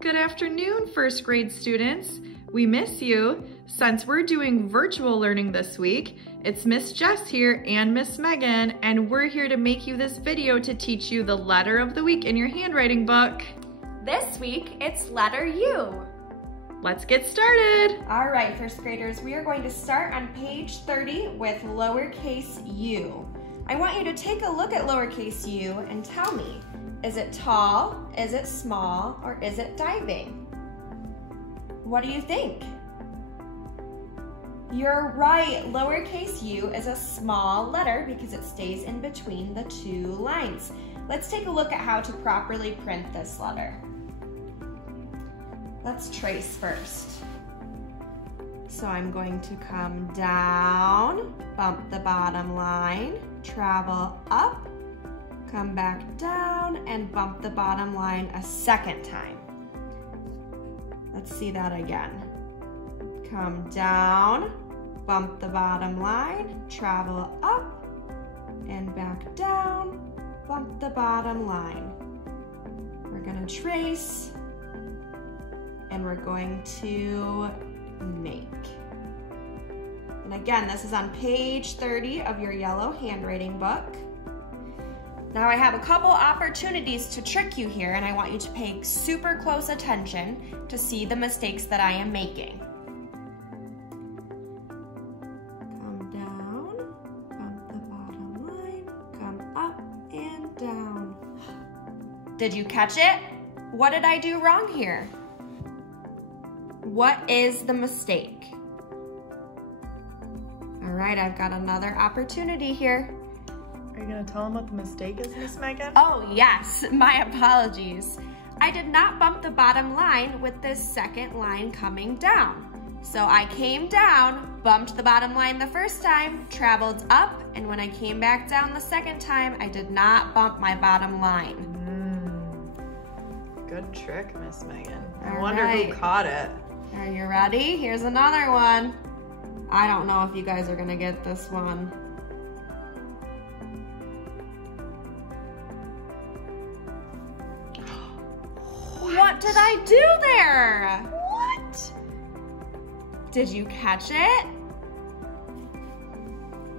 Good afternoon, first grade students. We miss you. Since we're doing virtual learning this week, it's Miss Jess here and Miss Megan, and we're here to make you this video to teach you the letter of the week in your handwriting book. This week, it's letter U. Let's get started. All right, first graders, we are going to start on page 30 with lowercase u. I want you to take a look at lowercase u and tell me, is it tall, is it small, or is it diving? What do you think? You're right, lowercase u is a small letter because it stays in between the two lines. Let's take a look at how to properly print this letter. Let's trace first. So I'm going to come down, bump the bottom line, travel up, come back down, and bump the bottom line a second time. Let's see that again. Come down, bump the bottom line, travel up, and back down, bump the bottom line. We're gonna trace, and we're going to make. And again, this is on page 30 of your yellow handwriting book. Now I have a couple opportunities to trick you here, and I want you to pay super close attention to see the mistakes that I am making. Come down, bump the bottom line, come up and down. Did you catch it? What did I do wrong here? What is the mistake? All right, I've got another opportunity here. Are you gonna tell them what the mistake is, Miss Megan? Oh yes, my apologies. I did not bump the bottom line with this second line coming down. So I came down, bumped the bottom line the first time, traveled up, and when I came back down the second time, I did not bump my bottom line. Good trick, Miss Megan. I All wonder right. who caught it. Are you ready? Here's another one. I don't know if you guys are gonna get this one. What did I do there? What? Did you catch it?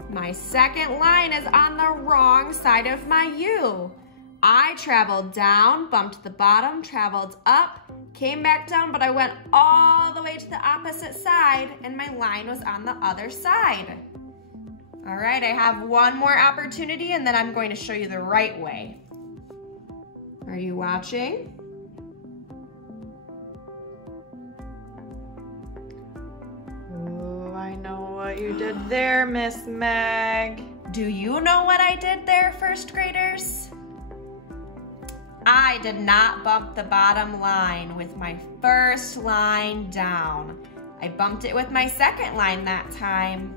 My second line is on the wrong side of my U. I traveled down, bumped the bottom, traveled up, came back down, but I went all the way to the opposite side and my line was on the other side. All right, I have one more opportunity and then I'm going to show you the right way. Are you watching? Oh, I know what you did there, Miss Meg. Do you know what I did there, first graders? I did not bump the bottom line with my first line down. I bumped it with my second line that time.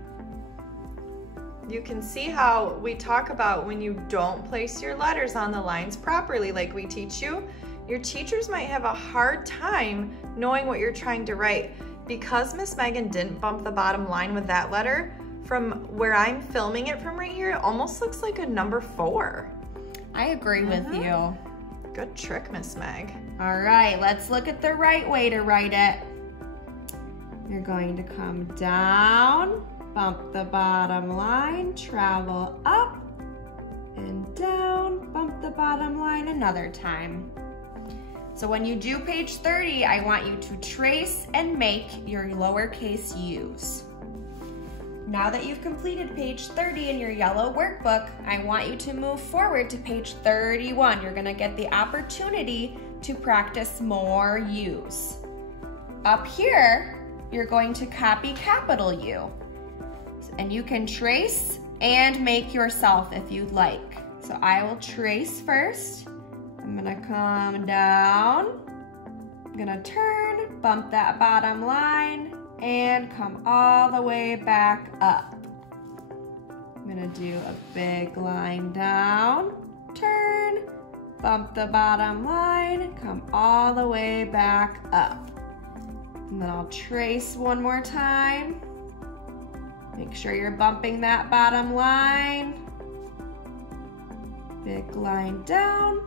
You can see how we talk about when you don't place your letters on the lines properly like we teach you, your teachers might have a hard time knowing what you're trying to write. Because Miss Megan didn't bump the bottom line with that letter, from where I'm filming it from right here, it almost looks like a number 4. I agree with you. Good trick, Miss Meg. All right, let's look at the right way to write it. You're going to come down, bump the bottom line, travel up and down, bump the bottom line another time. So when you do page 30, I want you to trace and make your lowercase u's. Now that you've completed page 30 in your yellow workbook, I want you to move forward to page 31. You're gonna get the opportunity to practice more U's. Up here, you're going to copy capital U. And you can trace and make yourself if you'd like. So I will trace first. I'm gonna come down. I'm gonna turn, bump that bottom line, and come all the way back up. I'm gonna do a big line down, turn, bump the bottom line, come all the way back up. And then I'll trace one more time. Make sure you're bumping that bottom line. Big line down,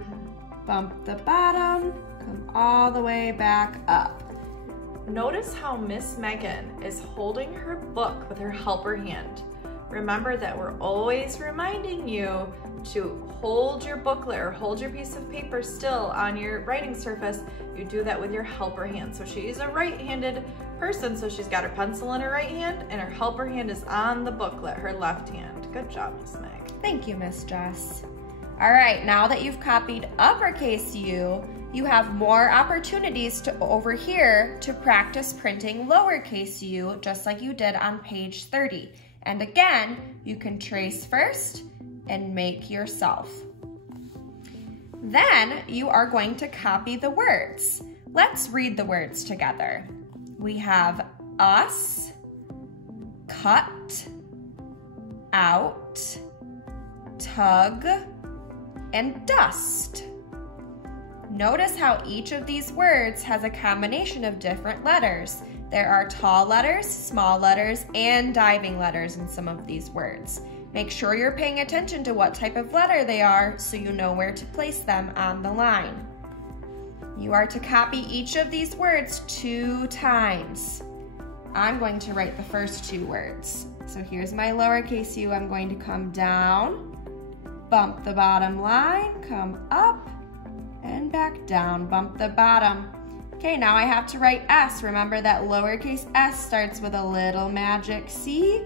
bump the bottom, come all the way back up. Notice how Miss Megan is holding her book with her helper hand. Remember that we're always reminding you to hold your booklet or hold your piece of paper still on your writing surface. You do that with your helper hand. So she's a right-handed person, so she's got her pencil in her right hand and her helper hand is on the booklet, her left hand. Good job, Miss Meg. Thank you, Miss Jess. All right, now that you've copied uppercase U, you have more opportunities to over here to practice printing lowercase u, just like you did on page 30. And again, you can trace first and make yourself. Then you are going to copy the words. Let's read the words together. We have us, cut, out, tug, and dust. Notice how each of these words has a combination of different letters. There are tall letters, small letters, and diving letters in some of these words. Make sure you're paying attention to what type of letter they are so you know where to place them on the line. You are to copy each of these words 2 times. I'm going to write the first 2 words. So here's my lowercase u. I'm going to come down, bump the bottom line, come up, and back down, bump the bottom. Okay, now I have to write S. Remember that lowercase s starts with a little magic C,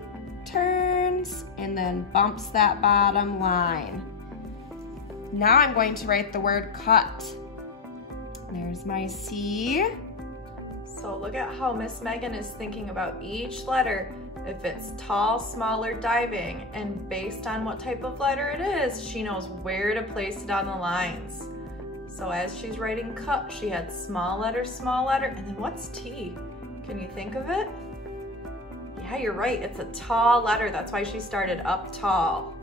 turns, and then bumps that bottom line. Now I'm going to write the word cut. There's my C. So look at how Miss Megan is thinking about each letter. If it's tall, small, or diving, and based on what type of letter it is, she knows where to place it on the lines. So as she's writing cut, she had small letter, and then what's T? Can you think of it? Yeah, you're right, it's a tall letter. That's why she started up tall.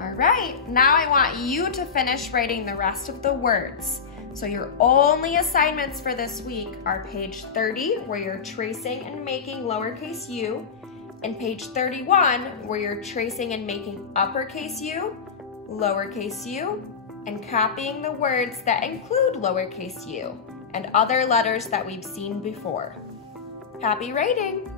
All right, now I want you to finish writing the rest of the words. So your only assignments for this week are page 30, where you're tracing and making lowercase u, and page 31, where you're tracing and making uppercase u, lowercase u, and copying the words that include lowercase u and other letters that we've seen before. Happy writing!